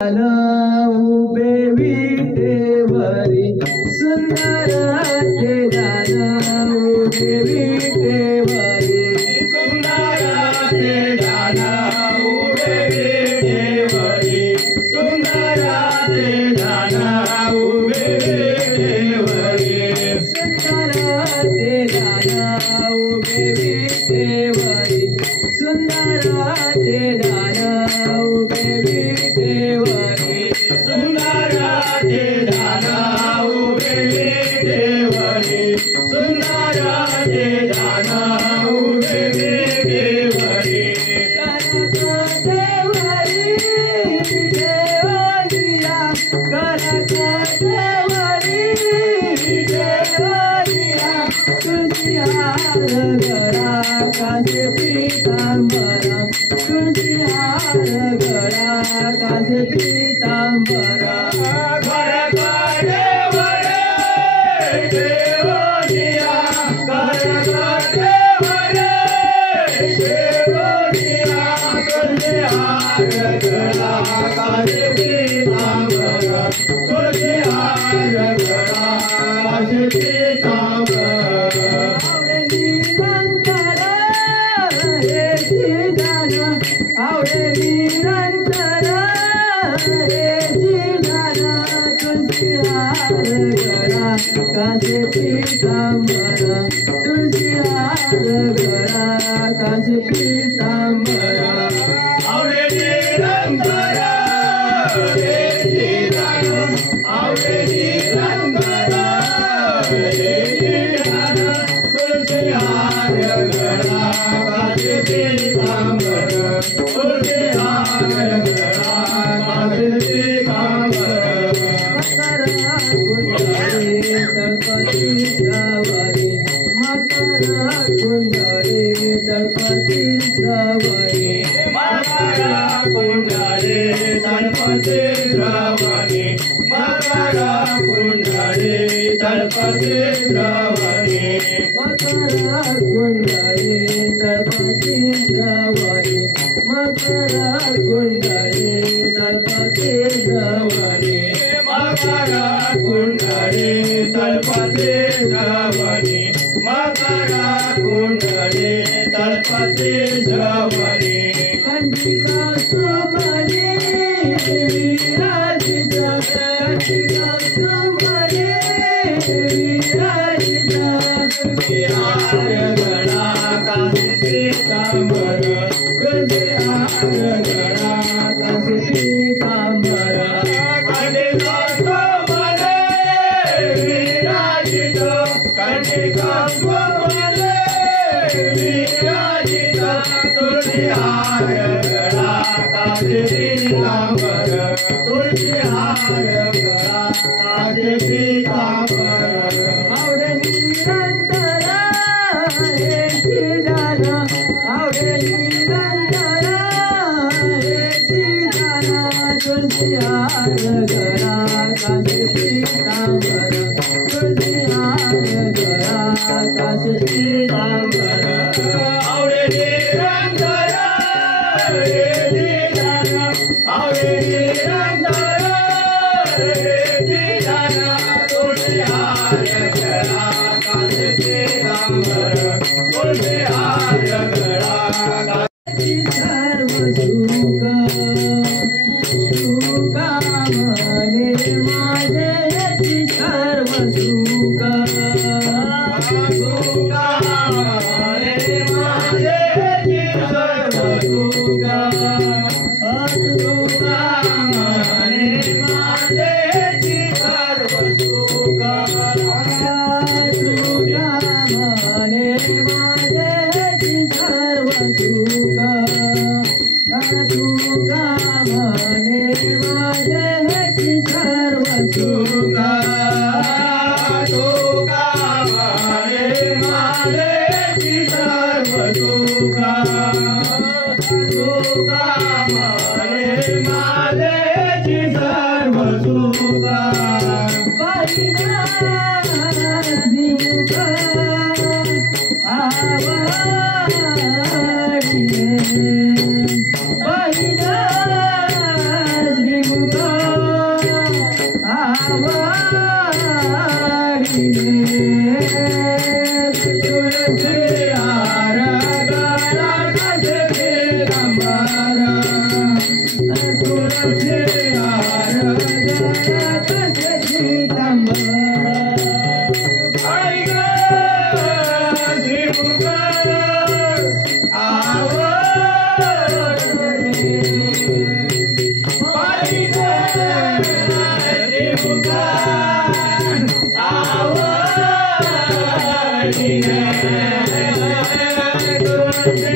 उभे विटेवरी सुंदर ते दान उभे विटेवरी सुंदर ते दान उभे विटेवरी सुंदर ते दान उभे विटेवरी सुंदर ते दान उभे विटेवरी सुंदर ते दान उभे विटेवरी सुंदर ते दान उभे विटेवरी सुंदर ते दान उभे विटेवरी कासे पीतांबरा तुझियार गळा कासे पीतांबरा घर काढेवरे देवनिया घर काढेवरे देवनिया तुझियार गळा कासे पीतांबरा तुझियार गळा कासे पीतांबरा आवडे निरंतर तुझियार गळा कासे पीतांबरा तुझियार गळा कासे पीतांबरा आवडे निरंतर आवडे निरंतर तुझियार गळा कासे पीतांबरा तुझियार गळा कासे पीतांबरा मकर कुंडले दळपती सवारी मकर कुंडले दळपती सवारी मकर कुंडले दळपती श्रवणी मकर कुंडले दळपती श्रवणी मकर कुंडले दळपती सवारी मकर कुंडले दळपती सवारी मकर कुंडले दळपती श्रवणी मकर कुंडले दळपती श्रवणी कंटिका सुमने विराजित कंटिका सुमने विराजित तुझियार गळा कासे पीतांबरा तुझियार गळा कासे पीतांबरा कंटिका सुमने विराजित कंटिका सुमने विराजित तुझियार गळा कासे पीतांबरा तुझियार गळा कासे पीतांबरा आवडे निरंतर हे दान आवडे निरंतर हे दान तुझियार गळा कासे पीतांबरा तुझियार गळा कासे पीतांबरा आवडे निरंतर हे दान आवडे निरंतर हे दान तुझियार गळा कासे पीतांबरा तुझियार गळा सर्व सुख तुका म्हणे माझे सर्व सुख तुका म्हणे माझे सर्व सुख तुका म्हणे माझे सर्व सुख तुका म्हणे माझे सर्व सुख तुका म्हणे माझे सर्व सुख तुका म्हणे माझे सर्व सुख तुका म्हणे माझे सर्व सुख पहिला दिवस आवडले पहिला तुलसी हार गळा कसे पीतांबर तुलसी हार गळा कसे पीतांबर आई ग श्रीमुख आवडले आई ग श्रीमुख आवडले तुलसी